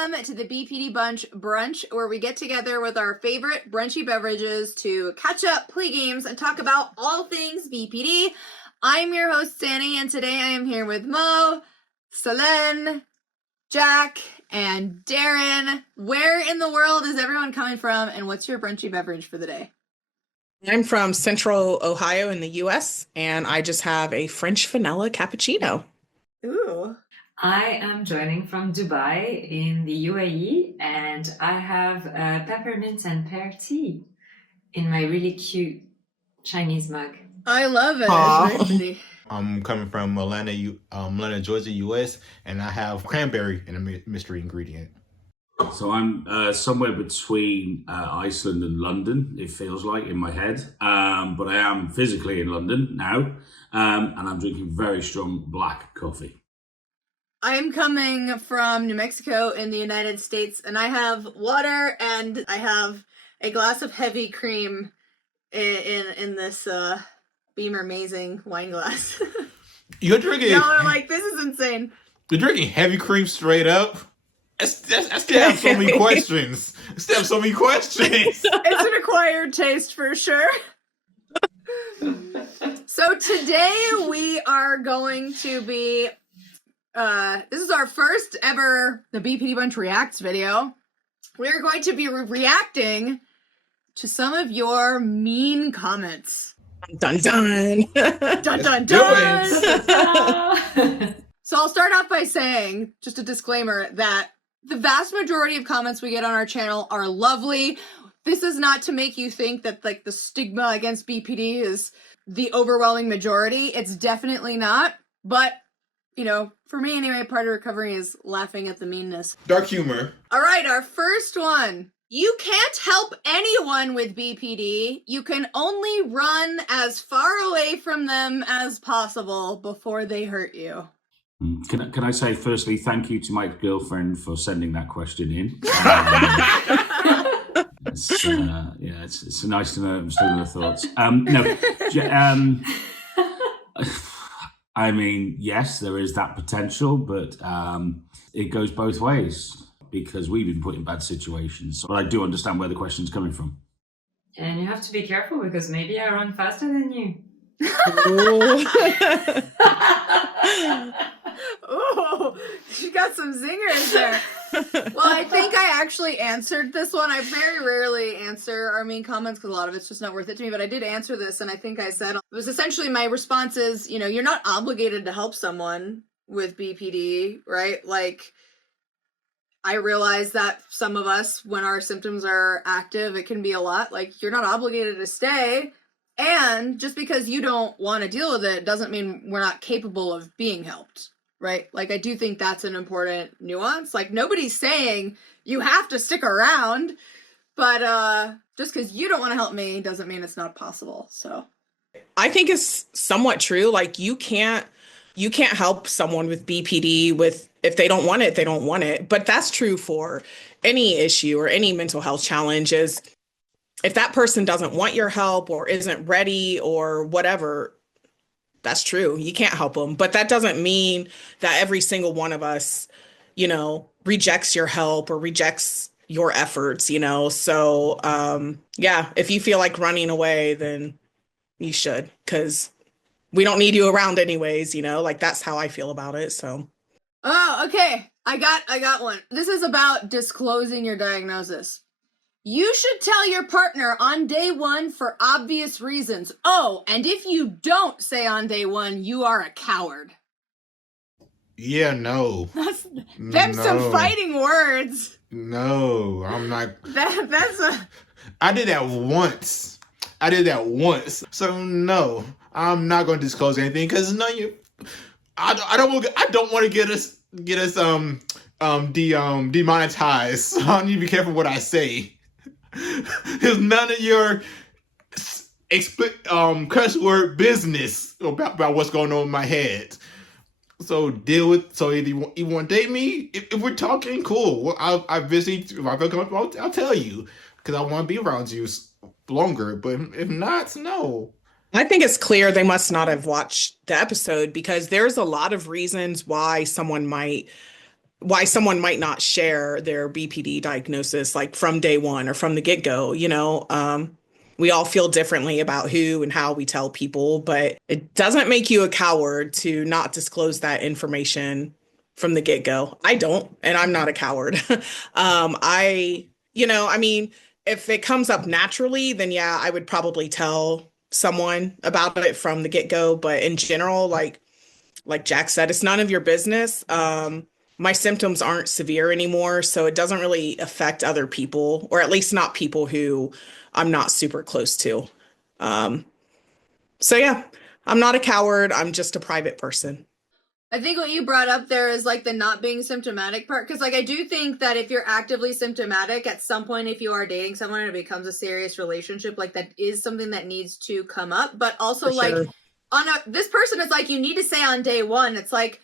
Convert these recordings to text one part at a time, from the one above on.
Welcome to the BPD Bunch Brunch, where we get together with our favorite brunchy beverages to catch up, play games, and talk about all things BPD. I'm your host, Xannie, and today I am here with Mo, Solène, Jack, and Darren. Where in the world is everyone coming from, and what's your brunchy beverage for the day? I'm from Central Ohio in the US, and I just have a French vanilla cappuccino. Ooh. I am joining from Dubai in the UAE, and I have peppermint and pear tea in my really cute Chinese mug. I love it. It's very pretty. I'm coming from Atlanta, Georgia, US, and I have cranberry in a mystery ingredient. So I'm somewhere between Iceland and London, it feels like in my head, but I am physically in London now, and I'm drinking very strong black coffee. I'm coming from New Mexico in the United States, and I have water and I have a glass of heavy cream in this Beamer Amazing wine glass. You're drinking? No, I'm like, this is insane. You're drinking heavy cream straight up? I still have so many questions. It's an acquired taste for sure. So today we are going to be this is our first ever The BPD Bunch Reacts video. We're going to be reacting to some of your mean comments. Dun dun. Dun dun dun. So I'll start off by saying, just a disclaimer, that the vast majority of comments we get on our channel are lovely. This is not to make you think that like the stigma against BPD is the overwhelming majority. It's definitely not. But you know, for me anyway, part of recovery is laughing at the meanness. Dark humor. All right, our first one. You can't help anyone with BPD. You can only run as far away from them as possible before they hurt you. Can I say firstly, thank you to my girlfriend for sending that question in. It's nice to know I'm still in her thoughts. I mean, yes, there is that potential, but it goes both ways because we've been put in bad situations. But I do understand where the question's coming from. And you have to be careful because maybe I run faster than you. Oh, she got some zingers there. Well, I think I actually answered this one. I very rarely answer our mean comments because a lot of it's just not worth it to me, but I did answer this, and I think I said, it was essentially my response is, you know, you're not obligated to help someone with BPD, right? Like, I realize that some of us, when our symptoms are active, it can be a lot. Like, you're not obligated to stay, and just because you don't want to deal with it doesn't mean we're not capable of being helped. Right? Like, I do think that's an important nuance. Like, nobody's saying you have to stick around, but just because you don't want to help me doesn't mean it's not possible. So I think it's somewhat true. Like, you can't help someone with BPD if they don't want it, they don't want it. But that's true for any issue or any mental health challenge. Is if that person doesn't want your help or isn't ready or whatever, that's true. You can't help them. But that doesn't mean that every single one of us, you know, rejects your help or rejects your efforts, you know. So, yeah, if you feel like running away, then you should, because we don't need you around anyways, you know, like that's how I feel about it. So. Oh, okay. I got one. This is about disclosing your diagnosis. You should tell your partner on day one for obvious reasons. Oh, and if you don't say on day one, you are a coward. Yeah, no. Some fighting words. No, I'm not. I did that once. So no, I'm not going to disclose anything because I don't want to get us demonetized. So I need to be careful what I say. There's none of your cuss word business about what's going on in my head. So deal with. So if you want to date me, if we're talking, cool. Well, I visit. If I feel comfortable, I'll tell you because I want to be around you longer. But if not, no. I think it's clear they must not have watched the episode because there's a lot of reasons why someone might why someone might not share their BPD diagnosis like from day one or from the get-go, we all feel differently about who and how we tell people, but it doesn't make you a coward to not disclose that information from the get-go. I don't, and I'm not a coward. If it comes up naturally, then yeah, I would probably tell someone about it from the get-go. But in general, like Jack said, it's none of your business. My symptoms aren't severe anymore, so it doesn't really affect other people, or at least not people who I'm not super close to. So yeah, I'm not a coward. I'm just a private person. I think what you brought up there is like the not being symptomatic part. Because like I do think that if you're actively symptomatic, at some point, if you are dating someone and it becomes a serious relationship, like that is something that needs to come up. But also For like sure. this person is like, you need to say on day one, it's like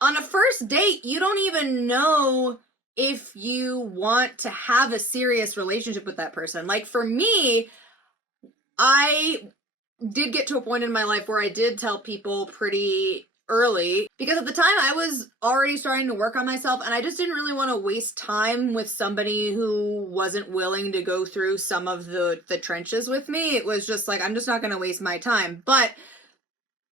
on a first date, you don't even know if you want to have a serious relationship with that person. Like for me, I did get to a point in my life where I did tell people pretty early, because at the time I was already starting to work on myself and I just didn't really want to waste time with somebody who wasn't willing to go through some of the trenches with me. It was just like, I'm just not going to waste my time. But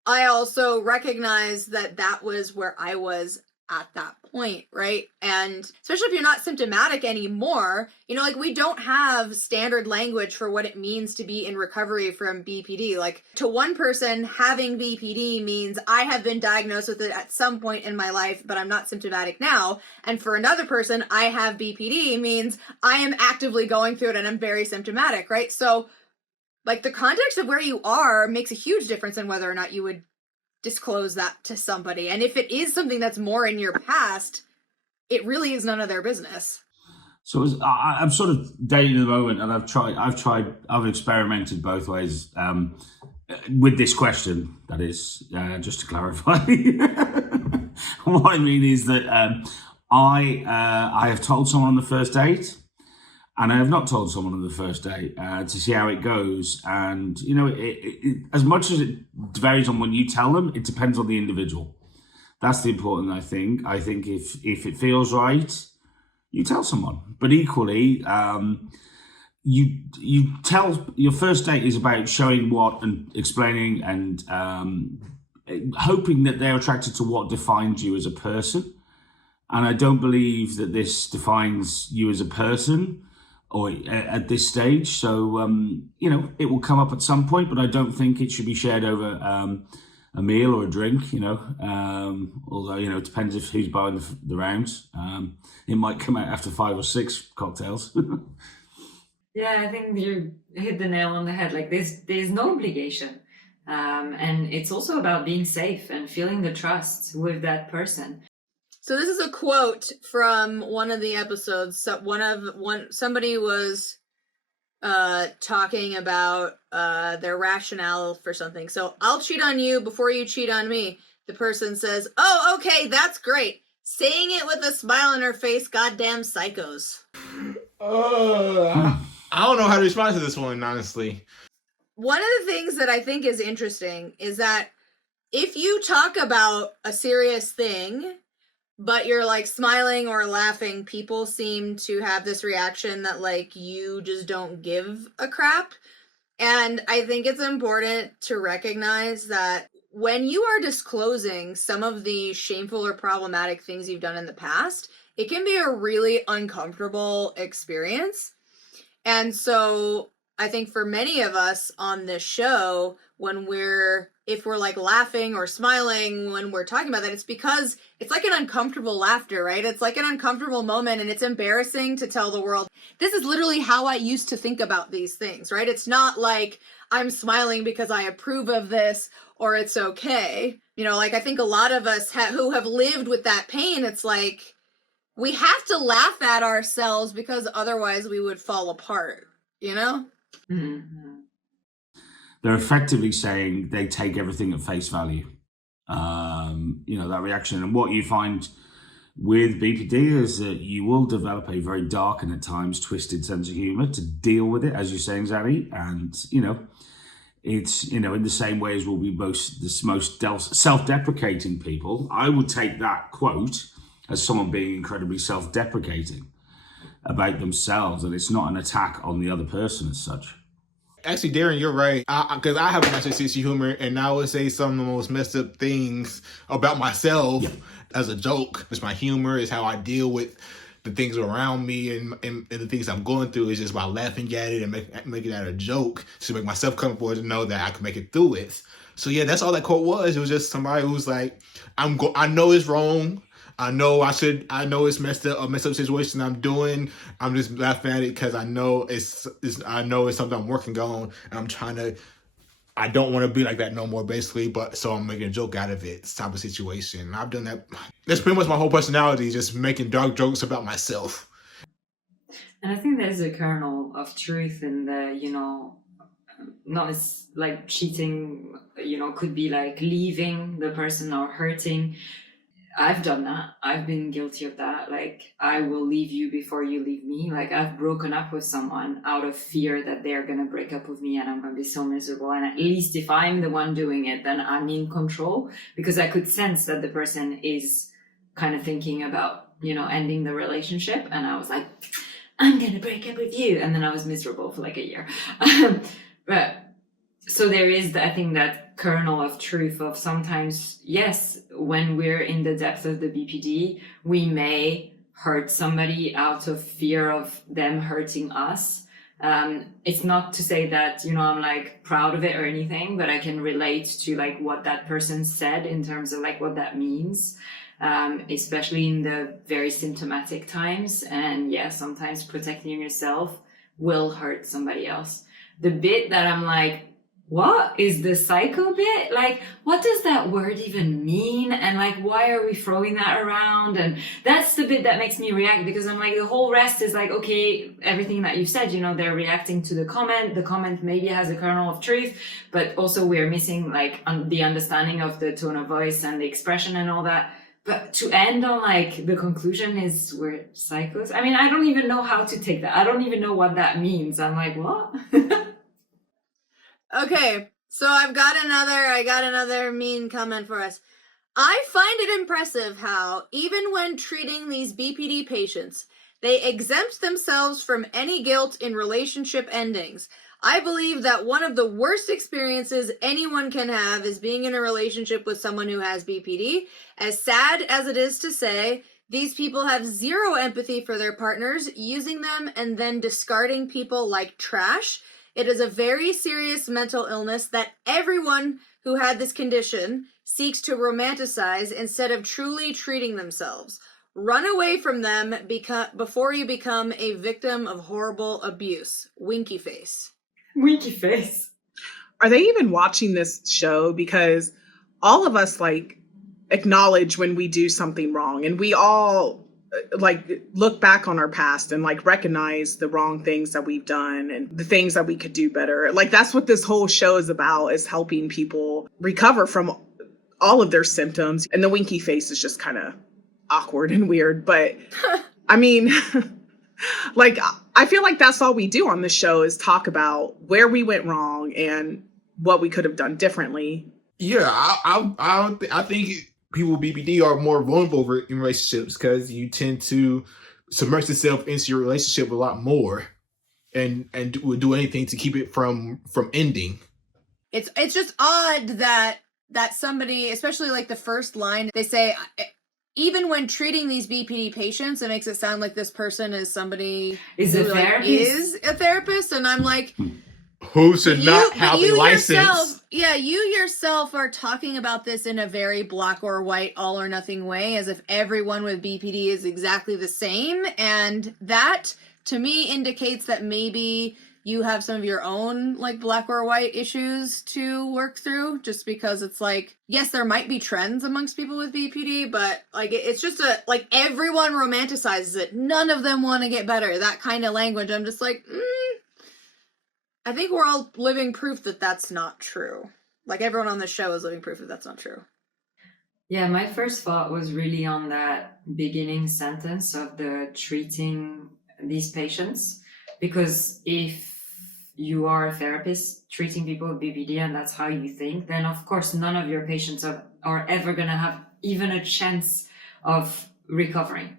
I also recognized that that was where I was at that point, right? And especially if you're not symptomatic anymore, like we don't have standard language for what it means to be in recovery from BPD. Like to one person, having BPD means I have been diagnosed with it at some point in my life, but I'm not symptomatic now. And for another person, I have BPD means I am actively going through it and I'm very symptomatic, right? So like the context of where you are makes a huge difference in whether or not you would disclose that to somebody. And if it is something that's more in your past, it really is none of their business. So I'm sort of dating at the moment, and I've experimented both ways with this question. That is, just to clarify, what I mean is that I have told someone on the first date. And I have not told someone on the first date to see how it goes. And, as much as it varies on when you tell them, it depends on the individual. That's the important, I think. I think if it feels right, you tell someone. But equally, you tell, your first date is about showing what and explaining and hoping that they're attracted to what defines you as a person. And I don't believe that this defines you as a person or at this stage. So, it will come up at some point, but I don't think it should be shared over a meal or a drink, although, it depends if who's buying the rounds. It might come out after 5 or 6 cocktails. Yeah, I think you hit the nail on the head. Like there's no obligation. And it's also about being safe and feeling the trust with that person. So this is a quote from one of the episodes. So somebody was talking about their rationale for something. So I'll cheat on you before you cheat on me. The person says, "Oh, okay, that's great. Saying it with a smile on her face, goddamn psychos." I don't know how to respond to this one, honestly. One of the things that I think is interesting is that if you talk about a serious thing, but you're like smiling or laughing, people seem to have this reaction that like you just don't give a crap. And I think it's important to recognize that when you are disclosing some of the shameful or problematic things you've done in the past, it can be a really uncomfortable experience. And so I think for many of us on this show, if we're like laughing or smiling when we're talking about that, it's because it's like an uncomfortable laughter, right? It's like an uncomfortable moment and it's embarrassing to tell the world, this is literally how I used to think about these things, right? It's not like I'm smiling because I approve of this or it's okay. Like I think a lot of us who have lived with that pain, it's like we have to laugh at ourselves because otherwise we would fall apart, Mm-hmm. They're effectively saying they take everything at face value. That reaction. And what you find with BPD is that you will develop a very dark and at times twisted sense of humor to deal with it, as you're saying, Xannie. And, it's, in the same way as we'll be most self-deprecating people. I would take that quote as someone being incredibly self-deprecating about themselves, and it's not an attack on the other person as such. Actually, Darren, you're right. Because I have a natural sense of humor, and I would say some of the most messed up things about myself as a joke. It's my humor, is how I deal with the things around me, and the things I'm going through is just by laughing at it and making that a joke to make myself comfortable to know that I can make it through it. So yeah, that's all that quote was. It was just somebody who's like, I know it's wrong. I know it's messed up, a messed up situation I'm doing. I'm just laughing at it because I know it's something I'm working on, and I don't want to be like that no more, basically, but so I'm making a joke out of it, type of situation. I've done that. That's pretty much my whole personality, just making dark jokes about myself. And I think there's a kernel of truth in the, not as like cheating, could be like leaving the person or hurting. I've done that. I've been guilty of that. Like, I will leave you before you leave me. Like, I've broken up with someone out of fear that they're going to break up with me and I'm going to be so miserable. And at least if I'm the one doing it, then I'm in control, because I could sense that the person is kind of thinking about, ending the relationship. And I was like, I'm going to break up with you. And then I was miserable for like a year. But so there is, I think, that kernel of truth of sometimes, yes, when we're in the depth of the BPD, we may hurt somebody out of fear of them hurting us. It's not to say that, I'm like proud of it or anything, but I can relate to like what that person said in terms of like what that means, especially in the very symptomatic times. And yeah, sometimes protecting yourself will hurt somebody else. The bit that I'm like, what is the psycho bit? Like, what does that word even mean? And like, why are we throwing that around? And that's the bit that makes me react, because I'm like, the whole rest is like, okay, everything that you said, they're reacting to the comment maybe has a kernel of truth, but also we're missing like the understanding of the tone of voice and the expression and all that. But to end on like the conclusion is we're psychos. I mean, I don't even know how to take that. I don't even know what that means. I'm like, what? Okay, so I got another mean comment for us. I find it impressive how, even when treating these BPD patients, they exempt themselves from any guilt in relationship endings. I believe that one of the worst experiences anyone can have is being in a relationship with someone who has BPD. As sad as it is to say, these people have zero empathy for their partners, using them and then discarding people like trash. It is a very serious mental illness that everyone who had this condition seeks to romanticize instead of truly treating themselves. Run away from them before you become a victim of horrible abuse. Winky face. Winky face. Are they even watching this show? Because all of us like acknowledge when we do something wrong, and we all like look back on our past and like recognize the wrong things that we've done and the things that we could do better. Like, that's what this whole show is about, is helping people recover from all of their symptoms. And the winky face is just kind of awkward and weird, but I mean, like, I feel like that's all we do on the show is talk about where we went wrong and what we could have done differently. Yeah, I think people with BPD are more vulnerable in relationships because you tend to submerge yourself into your relationship a lot more, and would do anything to keep it from ending. It's just odd that somebody, especially like the first line, they say, even when treating these BPD patients, it makes it sound like this person is somebody is a therapist, and I'm like, who should not have a license? You yourself are talking about this in a very black or white, all or nothing way, as if everyone with BPD is exactly the same. And that, to me, indicates that maybe you have some of your own, like, black or white issues to work through, just because it's like, yes, there might be trends amongst people with BPD, but, like, it's just like, everyone romanticizes it. None of them want to get better. That kind of language. I'm just like, I think we're all living proof that that's not true. Like, everyone on the show is living proof that that's not true. Yeah, my first thought was really on that beginning sentence of the treating these patients. Because if you are a therapist treating people with BPD and that's how you think, then of course none of your patients are ever going to have even a chance of recovering.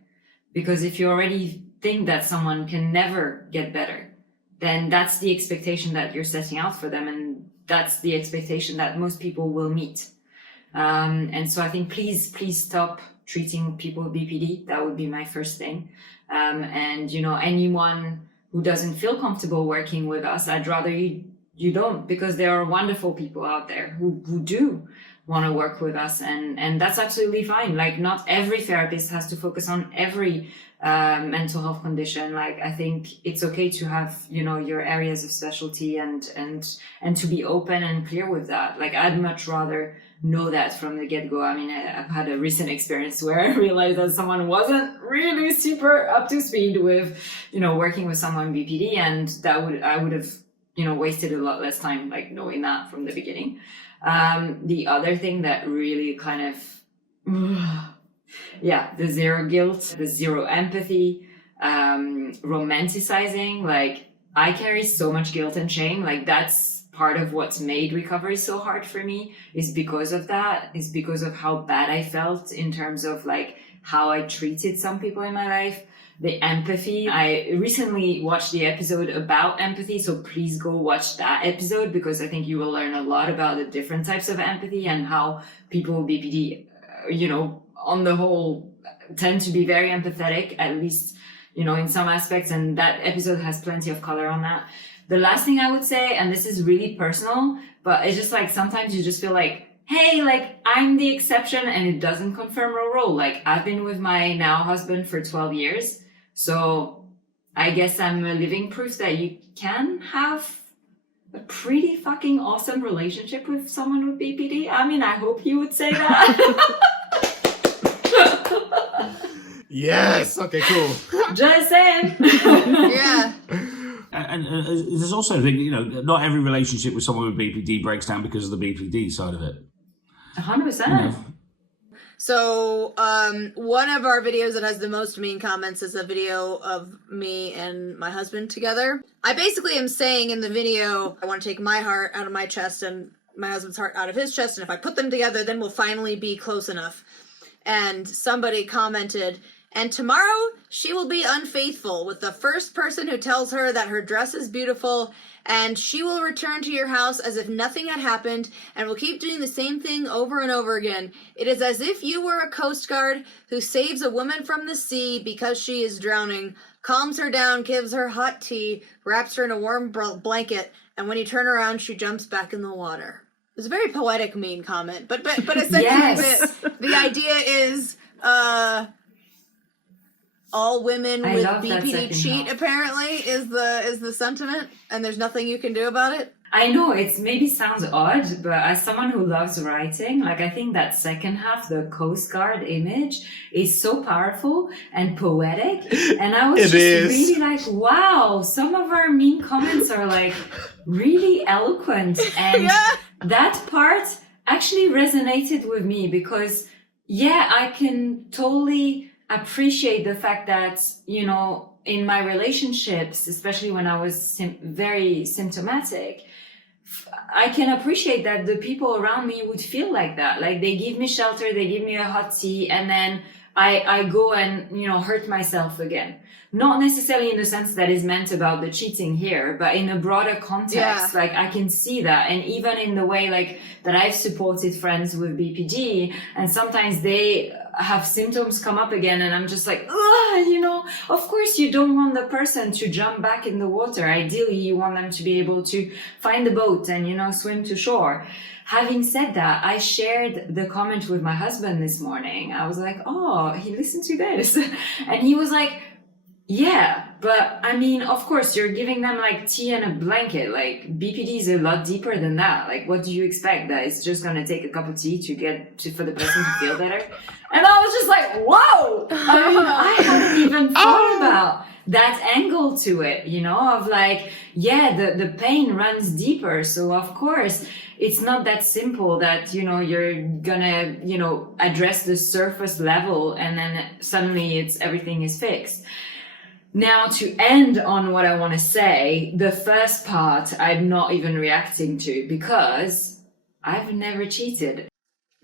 Because if you already think that someone can never get better, then that's the expectation that you're setting out for them, and that's the expectation that most people will meet. And so I think please stop treating people with BPD. That would be my first thing. And anyone who doesn't feel comfortable working with us, I'd rather you don't, because there are wonderful people out there who do want to work with us, and that's absolutely fine. Like, not every therapist has to focus on every mental health condition. Like, I think it's okay to have your areas of specialty and to be open and clear with that. Like, I'd much rather know that from the get-go. I mean, I've had a recent experience where I realized that someone wasn't really super up to speed with working with someone with BPD, and I would have wasted a lot less time, like, knowing that from the beginning. The other thing that really kind of, the zero guilt, the zero empathy, romanticizing. Like, I carry so much guilt and shame. Like, that's part of what's made recovery so hard for me, is because of that, is because of how bad I felt in terms of like how I treated some people in my life. The empathy. I recently watched the episode about empathy, so please go watch that episode, because I think you will learn a lot about the different types of empathy and how people with BPD, on the whole, tend to be very empathetic, at least, in some aspects, and that episode has plenty of color on that. The last thing I would say, and this is really personal, but it's just like sometimes you just feel like, hey, like, I'm the exception and it doesn't confirm a rule. Like, I've been with my now husband for 12 years. So I guess I'm a living proof that you can have a pretty fucking awesome relationship with someone with BPD. I mean, I hope you would say that. Yes. Okay, cool. Just saying. Yeah. And there's also, I think, not every relationship with someone with BPD breaks down because of the BPD side of it. 100%. So one of our videos that has the most mean comments is a video of me and my husband together. I basically am saying in the video, I want to take my heart out of my chest and my husband's heart out of his chest, and if I put them together, then we'll finally be close enough. And somebody commented, and tomorrow she will be unfaithful with the first person who tells her that her dress is beautiful, and she will return to your house as if nothing had happened and will keep doing the same thing over and over again. It is as if you were a Coast Guard who saves a woman from the sea because she is drowning, calms her down, gives her hot tea, wraps her in a warm blanket, and when you turn around, she jumps back in the water. It was a very poetic, mean comment, but essentially Yes. the idea is all women I with love that BPD second cheat, half. apparently, is the sentiment, and there's nothing you can do about it. I know it maybe sounds odd, but as someone who loves writing, like, I think that second half, the Coast Guard image, is so powerful and poetic. And I was really like, wow, some of our mean comments are like really eloquent. And that part actually resonated with me because, I can totally appreciate the fact that, in my relationships, especially when I was very symptomatic, I can appreciate that the people around me would feel like that. Like, they give me shelter, they give me a hot tea, and then I go and, hurt myself again. Not necessarily in the sense that is meant about the cheating here, but in a broader context, like, I can see that. And even in the way, like, that I've supported friends with BPD, and sometimes they have symptoms come up again, and I'm just like, of course you don't want the person to jump back in the water. Ideally, you want them to be able to find the boat and, swim to shore. Having said that, I shared the comment with my husband this morning. I was like, oh, he listened to this. And he was like, yeah, but I mean, of course, you're giving them like tea and a blanket. Like, BPD is a lot deeper than that. Like, what do you expect? That it's just going to take a cup of tea for the person to feel better? And I was just like, whoa! I mean, I hadn't even thought about that angle to it, of like, the pain runs deeper. So of course, it's not that simple that, you're gonna, address the surface level and then suddenly everything is fixed. Now, to end on what I want to say, the first part I'm not even reacting to because I've never cheated.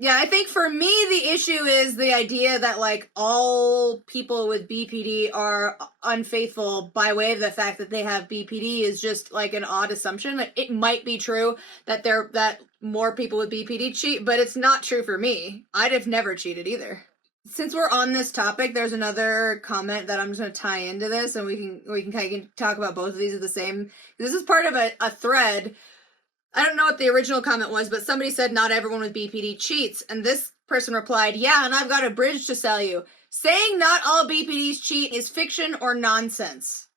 Yeah, I think for me, the issue is the idea that, like, all people with BPD are unfaithful by way of the fact that they have BPD is just, like, an odd assumption. It might be true that that more people with BPD cheat, but it's not true for me. I'd have never cheated either. Since we're on this topic, there's another comment that I'm just going to tie into this, and we can kind of talk about both of these at the same. This is part of a thread. I don't know what the original comment was, but somebody said not everyone with BPD cheats. And this person replied, yeah, and I've got a bridge to sell you. Saying not all BPDs cheat is fiction or nonsense.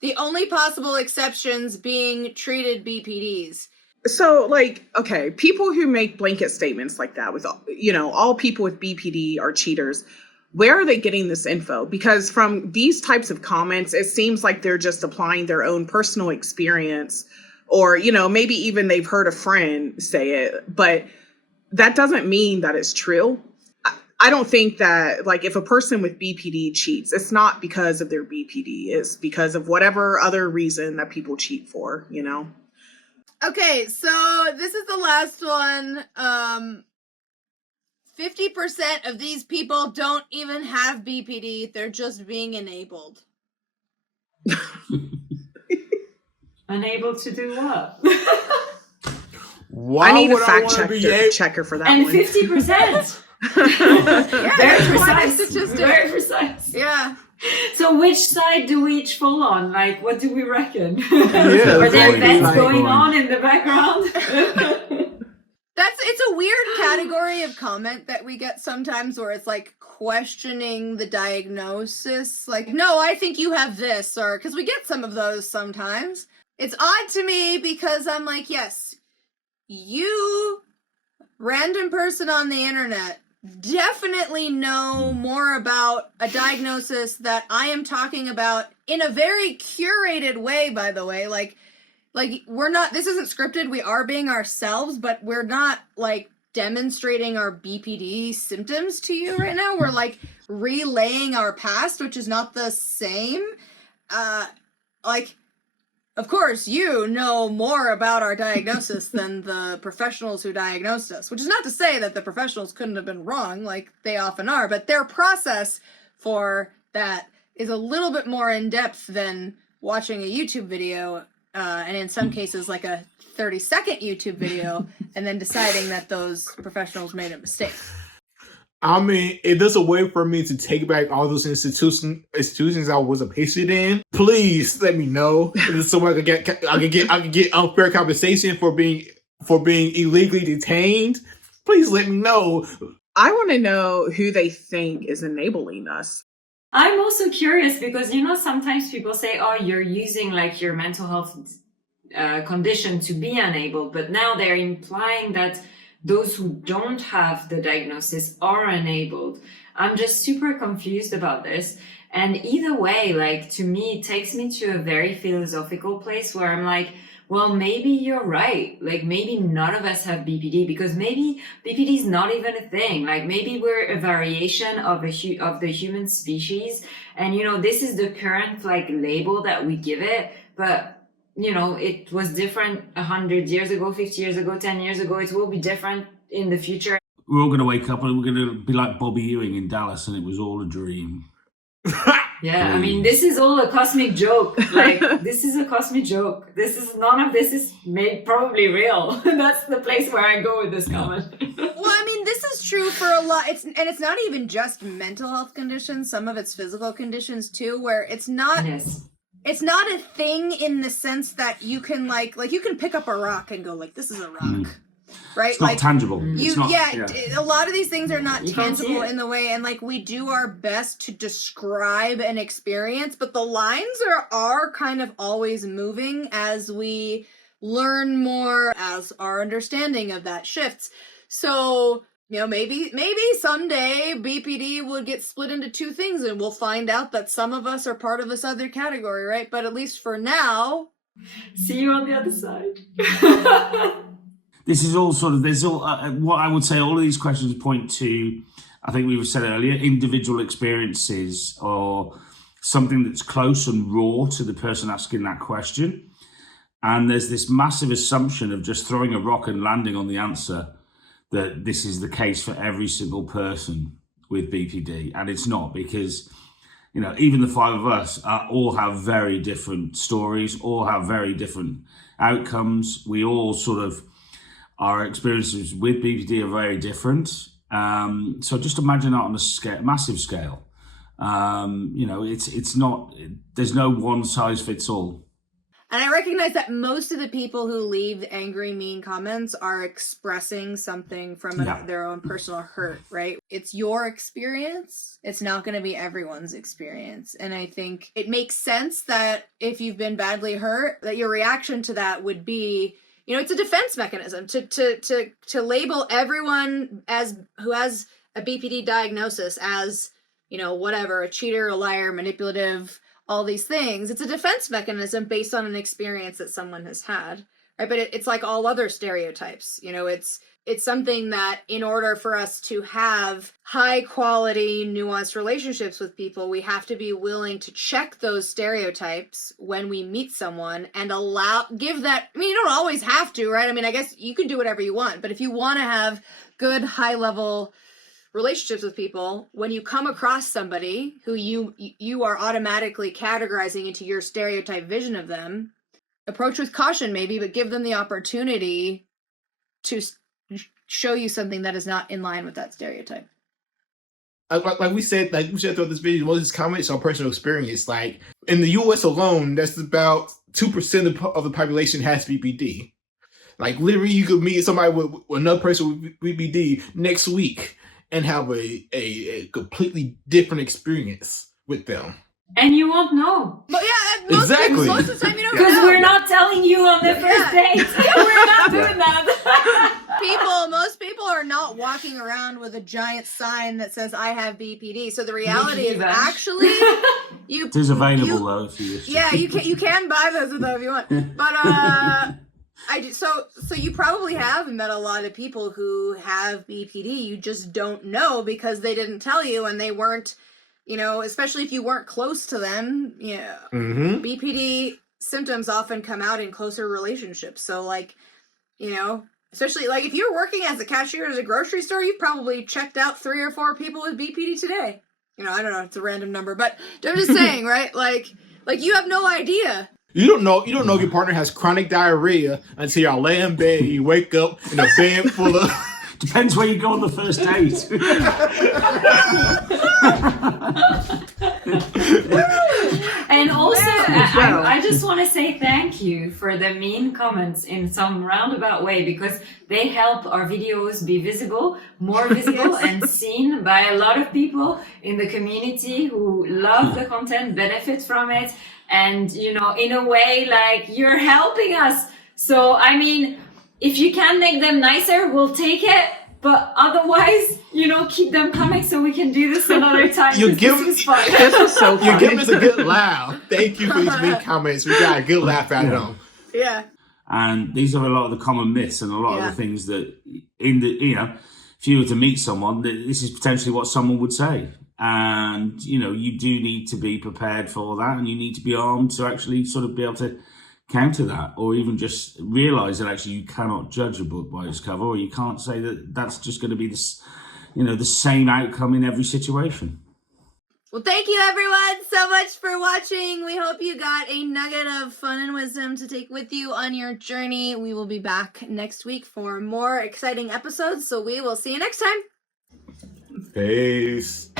The only possible exceptions being treated BPDs. So, like, okay, people who make blanket statements like that with, all people with BPD are cheaters. Where are they getting this info? Because from these types of comments, it seems like they're just applying their own personal experience, or, maybe even they've heard a friend say it, but that doesn't mean that it's true. I don't think that, like, if a person with BPD cheats, it's not because of their BPD, it's because of whatever other reason that people cheat for, Okay, so this is the last one. 50% of these people don't even have BPD, they're just being enabled. Unable to do what? Why I need a would fact wanna checker for that And one. 50%. Yeah, Very that's quite a precise. statistic. Very precise. Yeah. So which side do we each fall on? Like, what do we reckon? Yeah, Are there exactly. events Like- going on in the background? It's a weird category of comment that we get sometimes where it's like questioning the diagnosis. Like, no, I think you have this, or because we get some of those sometimes. It's odd to me because I'm like, yes, you, random person on the internet, definitely know more about a diagnosis that I am talking about in a very curated way, by the way. Like we're not, this isn't scripted, we are being ourselves, but we're not like demonstrating our BPD symptoms to you right now. We're like relaying our past, which is not the same. Of course, you know more about our diagnosis than the professionals who diagnosed us, which is not to say that the professionals couldn't have been wrong, like they often are, but their process for that is a little bit more in depth than watching a YouTube video, and in some cases like a 30-second YouTube video, and then deciding that those professionals made a mistake. I mean, if there's a way for me to take back all those institutions I was a patient in, please let me know. So I can get unfair compensation for being illegally detained. Please let me know. I want to know who they think is enabling us. I'm also curious because, sometimes people say, oh, you're using like your mental health condition to be enabled, but now they're implying that those who don't have the diagnosis are enabled. I'm just super confused about this. And either way, like, to me, it takes me to a very philosophical place where I'm like, well, maybe you're right. Like, maybe none of us have BPD, because maybe BPD is not even a thing. Like, maybe we're a variation of the human species. And, this is the current, like, label that we give it. But, it was different 100 years ago, 50 years ago, 10 years ago. It will be different in the future. We're all going to wake up and we're going to be like Bobby Ewing in Dallas, and it was all a dream. Yeah, I mean, this is all a cosmic joke. Like, this is a cosmic joke. None of this is probably real. That's the place where I go with this comment. Well, I mean, this is true for a lot. It's not even just mental health conditions. Some of it's physical conditions too, where it's not. Yes. It's not a thing in the sense that you can like you can pick up a rock and go like, this is a rock, right? It's not like tangible. You, It's not, a lot of these things are not You can't see tangible it. in the way, and like we do our best to describe an experience, but the lines are kind of always moving as we learn more, as our understanding of that shifts. So, maybe someday BPD would get split into two things and we'll find out that some of us are part of this other category, right? But at least for now... See you on the other side. This is all sort of, there's all, what I would say, all of these questions point to, I think we said earlier, individual experiences or something that's close and raw to the person asking that question. And there's this massive assumption of just throwing a rock and landing on the answer that this is the case for every single person with BPD, and it's not, because even the five of us all have very different stories, all have very different outcomes. We all sort of, our experiences with BPD are very different. So just imagine that on a massive scale. It's not, there's no one size fits all. And I recognize that most of the people who leave angry, mean comments are expressing something from their own personal hurt, right? It's your experience. It's not going to be everyone's experience. And I think it makes sense that if you've been badly hurt, that your reaction to that would be, it's a defense mechanism to label everyone who has a BPD diagnosis as, whatever, a cheater, a liar, manipulative, all these things. It's a defense mechanism based on an experience that someone has had, right? But it's like all other stereotypes. It's something that in order for us to have high quality, nuanced relationships with people, we have to be willing to check those stereotypes when we meet someone and give that, you don't always have to, right? I guess you can do whatever you want, but if you want to have good, high level relationships with people, when you come across somebody who you are automatically categorizing into your stereotype vision of them, approach with caution maybe, but give them the opportunity to show you something that is not in line with that stereotype. Like we said throughout this video, most of these comments are personal experience. Like in the U.S. alone, that's about 2% of the population has BPD. Like literally, you could meet somebody with another person with BPD next week and have a completely different experience with them. And you won't know. But exactly. Most of the time you don't know. Because we're not telling you on the first date. We're not doing that. Most people are not walking around with a giant sign that says I have BPD. So the reality is actually it is available though if you wish to. Yeah, you can buy those though if you want. But so you probably have met a lot of people who have BPD. You just don't know because they didn't tell you and they weren't, especially if you weren't close to them. BPD symptoms often come out in closer relationships. So especially like if you're working as a cashier at a grocery store, you've probably checked out 3 or 4 people with BPD today. I don't know, it's a random number, but I'm just saying, right? Like you have no idea. You don't know if your partner has chronic diarrhea until y'all lay in bed and you wake up in a bed full of... Depends where you go on the first date. And also, I just want to say thank you for the mean comments in some roundabout way, because they help our videos be more visible and seen by a lot of people in the community who love the content, benefit from it. And, in a way, like, you're helping us. So, if you can make them nicer, we'll take it. But otherwise, keep them coming so we can do this another time. This is fun. This was so fun. You're giving us a good laugh. Thank you for these big comments. We got a good laugh out of them. Yeah. And these are a lot of the common myths and a lot of the things that if you were to meet someone, this is potentially what someone would say. And, you do need to be prepared for that, and you need to be armed to actually sort of be able to counter that, or even just realize that actually you cannot judge a book by its cover, or you can't say that that's just going to be this, the same outcome in every situation. Well, thank you everyone so much for watching. We hope you got a nugget of fun and wisdom to take with you on your journey. We will be back next week for more exciting episodes, so we will see you next time. Peace.